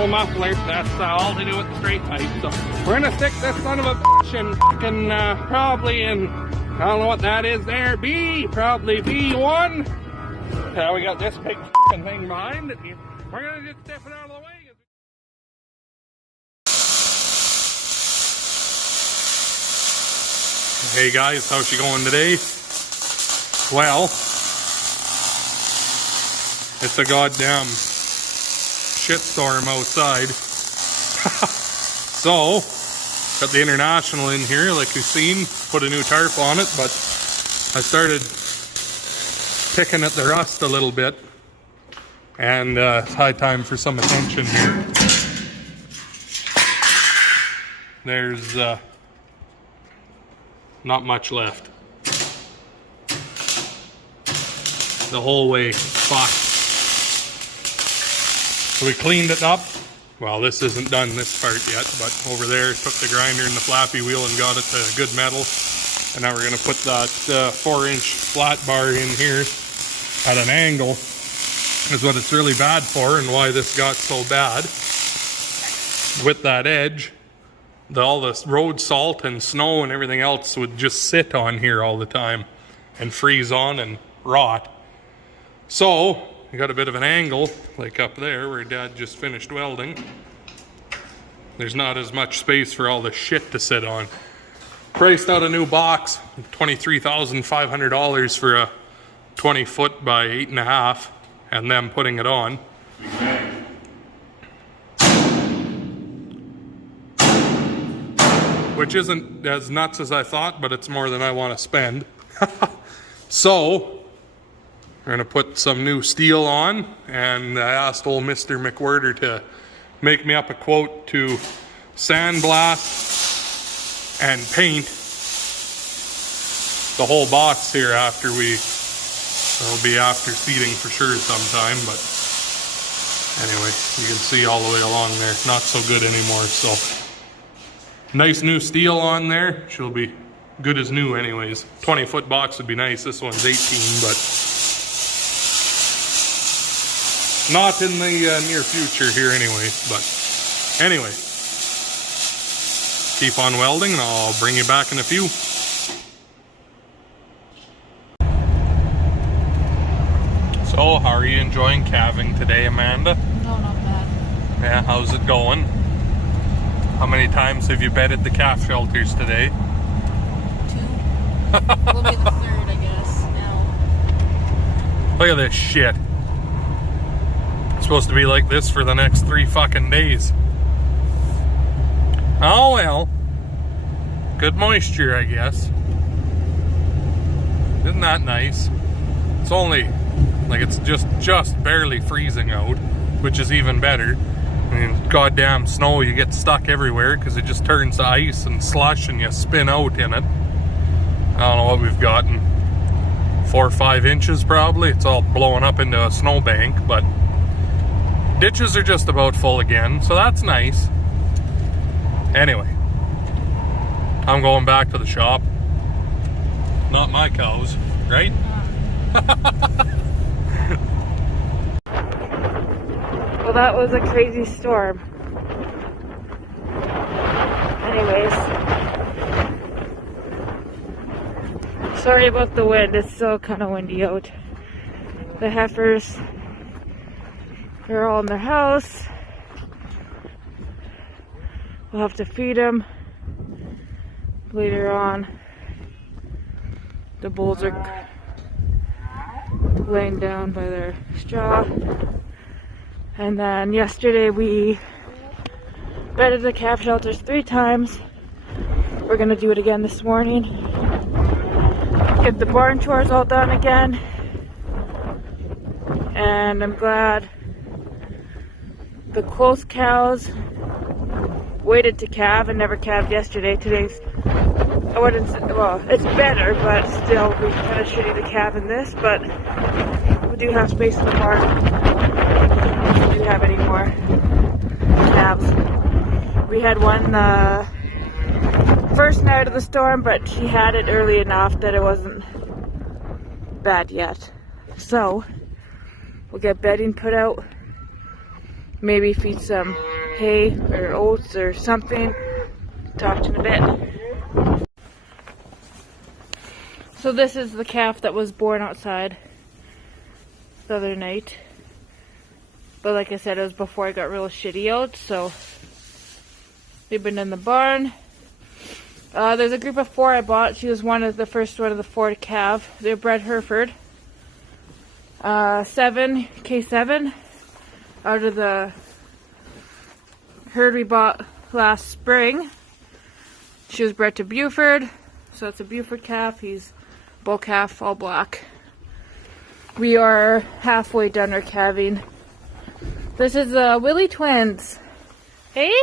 normal muffler. That's all to do with the straight pipe. So we're gonna stick this son of a bitch in fucking probably in, I don't know what that is there, probably B1. We got this big fucking thing behind it. We're gonna just step it out of the way. Hey guys, how's she going today? Well, it's a goddamn shitstorm outside. So, got the International in here, like you've seen, put a new tarp on it, but I started picking at the rust a little bit, and it's high time for some attention here. There's not much left. The whole way fucked. So we cleaned it up. Well, this isn't done, this part yet, but over there took the grinder and the flappy wheel and got it to good metal. And now we're gonna put that 4-inch flat bar in here at an angle, is what it's really bad for, and why this got so bad. With that edge, all the road salt and snow and everything else would just sit on here all the time and freeze on and rot. So we got a bit of an angle, like up there where Dad just finished welding. There's not as much space for all the shit to sit on. Priced out a new box, $23,500 for a 20 foot by 8.5, and them putting it on. Which isn't as nuts as I thought, but it's more than I want to spend. So we're gonna put some new steel on, and I asked old Mr. McWhirter to make me up a quote to sandblast and paint the whole box here after it'll be after seating for sure sometime, but anyway, you can see all the way along there, not so good anymore. So nice new steel on there, she'll be good as new anyways. 20 foot box would be nice, this one's 18, but not in the near future here anyway. But anyway, keep on welding and I'll bring you back in a few. So, how are you enjoying calving today, Amanda? No, not bad. Yeah, how's it going? How many times have you bedded the calf shelters today? 2. Will be the 3rd, I guess, now. Look at this shit. It's supposed to be like this for the next 3 fucking days. Oh well. Good moisture, I guess. Isn't that nice? It's only, like, it's just barely freezing out, which is even better. I mean, goddamn snow, you get stuck everywhere because it just turns to ice and slush and you spin out in it. I don't know what we've gotten. 4 or 5 inches probably. It's all blowing up into a snowbank, but ditches are just about full again, so that's nice. Anyway, I'm going back to the shop. Not my cows, right? Well, that was a crazy storm. Anyways, sorry about the wind. It's still kind of windy out. The heifers, they're all in their house. We'll have to feed them later on. The bulls are laying down by their straw. And then yesterday we bedded the calf shelters 3 times. We're gonna do it again this morning. Get the barn chores all done again. And I'm glad the close cows waited to calve and never calved yesterday. Today's, I wouldn't say, well, it's better, but still, we kind of shitty to calve in this, but we do have space in the barn. We do have any more calves. We had one first night of the storm, but she had it early enough that it wasn't bad yet. So, we'll get bedding put out Maybe feed some hay or oats or something. Talk to you in a bit. So this is the calf that was born outside the other night. But like I said, it was before I got real shitty out, so they've been in the barn. There's a group of 4 I bought. She was the first one of the 4 to calve. They're bred Hereford. 7 out of the herd we bought last spring. She was bred to Buford, so it's a Buford calf. He's bull calf, all black. We are halfway done our calving. This is the Willie twins. Hey?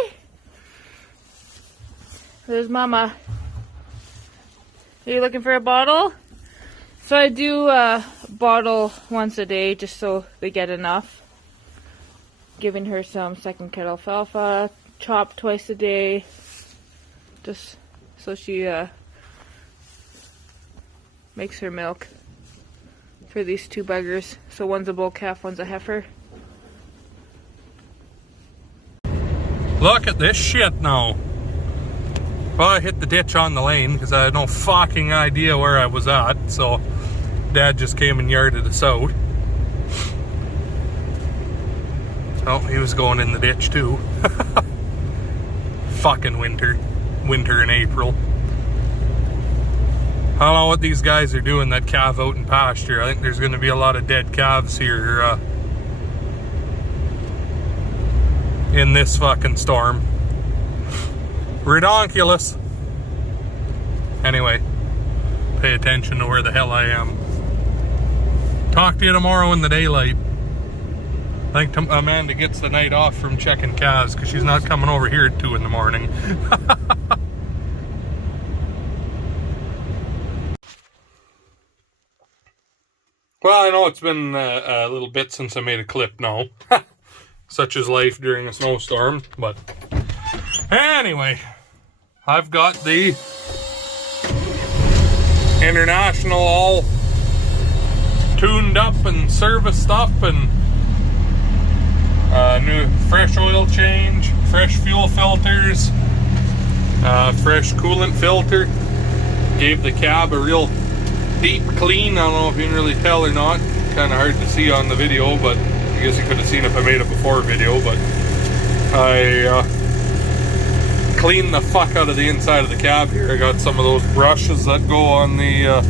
There's Mama. Are you looking for a bottle? So I do bottle once a day just so they get enough. Giving her some second cut alfalfa, chop twice a day, just so she makes her milk for these 2 buggers. So one's a bull calf, one's a heifer. Look at this shit now. Well, I hit the ditch on the lane because I had no fucking idea where I was at, so Dad just came and yarded us out. Oh, he was going in the ditch too. Fucking winter. Winter in April. I don't know what these guys are doing that calve out in pasture. I think there's going to be a lot of dead calves here in this fucking storm. Redonkulous. Anyway, pay attention to where the hell I am. Talk to you tomorrow in the daylight. I think Amanda gets the night off from checking calves because she's not coming over here at 2 in the morning. Well, I know it's been a little bit since I made a clip now. Such is life during a snowstorm. But anyway, I've got the International all tuned up and serviced up, and new fresh oil change, fresh fuel filters, fresh coolant filter. Gave the cab a real deep clean. I don't know if you can really tell or not. Kind of hard to see on the video, but I guess you could have seen if I made a before video. But I cleaned the fuck out of the inside of the cab here. I got some of those brushes that go on the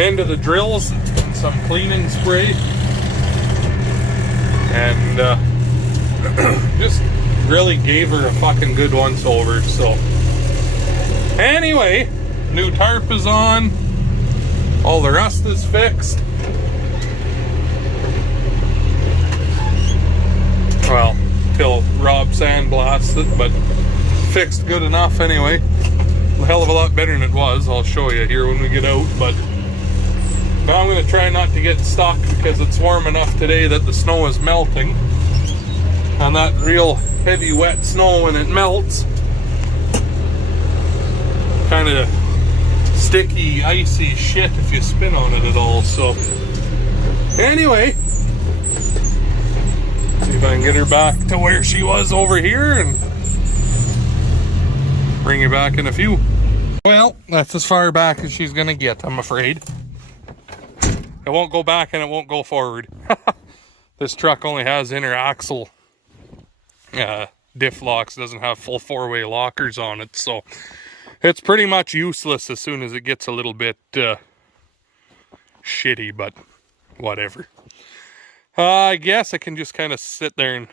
end of the drills and some cleaning spray. And just really gave her a fucking good once over. So anyway, new tarp is on. All the rust is fixed. Well, till Rob sandblasts it, but fixed good enough anyway. A hell of a lot better than it was. I'll show you here when we get out. But now I'm going to try not to get stuck because it's warm enough today that the snow is melting. And that real heavy wet snow, when it melts, kind of sticky, icy shit if you spin on it at all. So anyway, see if I can get her back to where she was over here and bring you back in a few. Well, that's as far back as she's gonna get, I'm afraid. It won't go back and it won't go forward. This truck only has inner axle diff locks, doesn't have full 4-way lockers on it, so it's pretty much useless as soon as it gets a little bit shitty, but whatever. I guess I can just kind of sit there and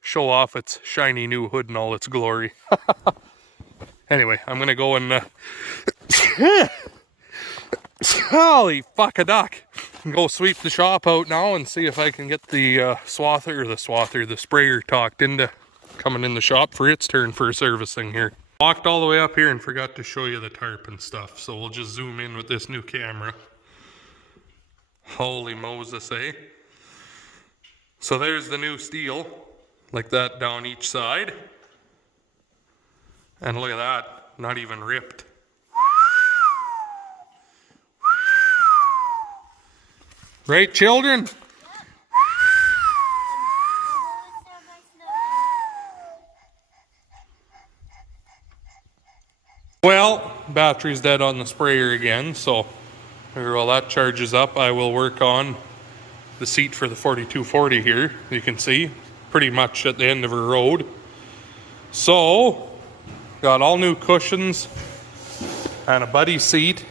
show off its shiny new hood in all its glory. Anyway, I'm gonna go and holy fuck a duck, go sweep the shop out now and see if I can get the the sprayer talked into coming in the shop for its turn for servicing here. Walked all the way up here and forgot to show you the tarp and stuff, so we'll just zoom in with this new camera. Holy Moses, eh? So there's the new steel, like that down each side. And look at that, not even ripped. Right, children? Well, battery's dead on the sprayer again, so while that charges up, I will work on the seat for the 4240 here. You can see, pretty much at the end of her road. So, got all new cushions and a buddy seat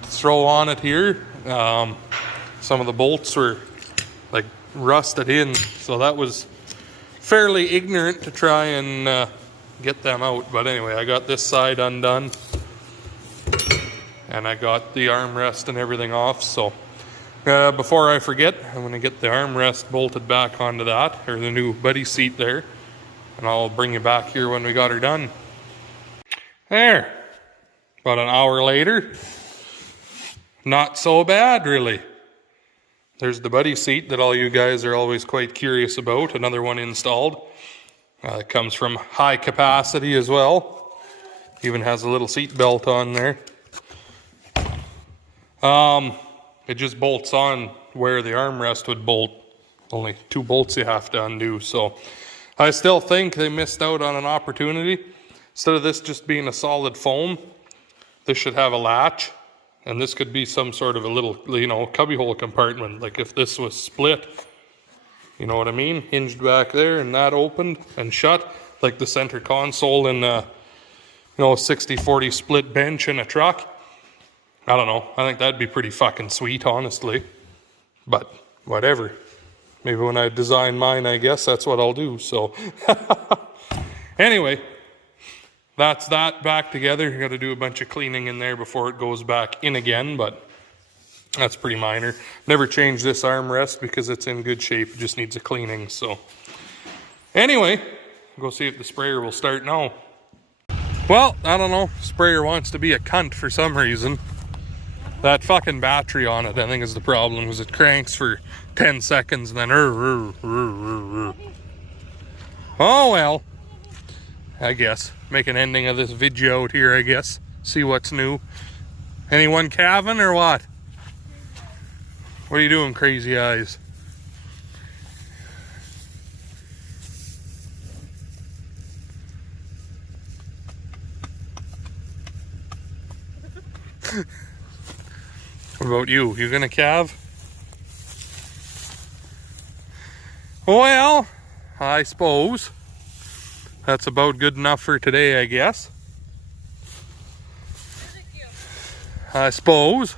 to throw on it here. Some of the bolts were like rusted in, so that was fairly ignorant to try and get them out. But anyway, I got this side undone and I got the armrest and everything off. So before I forget, I'm going to get the armrest bolted back onto that, or the new buddy seat there, and I'll bring you back here when we got her done. There, about an hour later. Not so bad, really. There's the buddy seat that all you guys are always quite curious about. Another one installed. It comes from High Capacity as well. Even has a little seat belt on there. It just bolts on where the armrest would bolt. Only 2 bolts you have to undo. So I still think they missed out on an opportunity. Instead of this just being a solid foam, this should have a latch. And this could be some sort of a little, cubbyhole compartment. Like if this was split, you know what I mean? Hinged back there and that opened and shut. Like the center console in a, 60-40 split bench in a truck. I don't know. I think that'd be pretty fucking sweet, honestly. But whatever. Maybe when I design mine, I guess that's what I'll do. So anyway. That's that back together. You got to do a bunch of cleaning in there before it goes back in again, but that's pretty minor. Never changed this armrest because it's in good shape. It just needs a cleaning. So anyway, go see if the sprayer will start now. Well, I don't know. Sprayer wants to be a cunt for some reason. That fucking battery on it, I think, is the problem, because it cranks for 10 seconds and then oh well, I guess. Make an ending of this video out here, I guess. See what's new. Anyone calving or what? What are you doing, crazy eyes? What about you? You gonna calve? Well, I suppose that's about good enough for today, I guess. I suppose.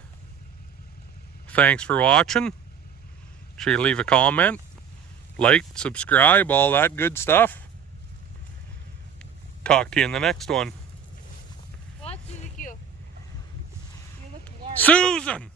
Thanks for watching. Sure you leave a comment, like, subscribe, all that good stuff. Talk to you in the next one. What, Susan? You look large. Susan!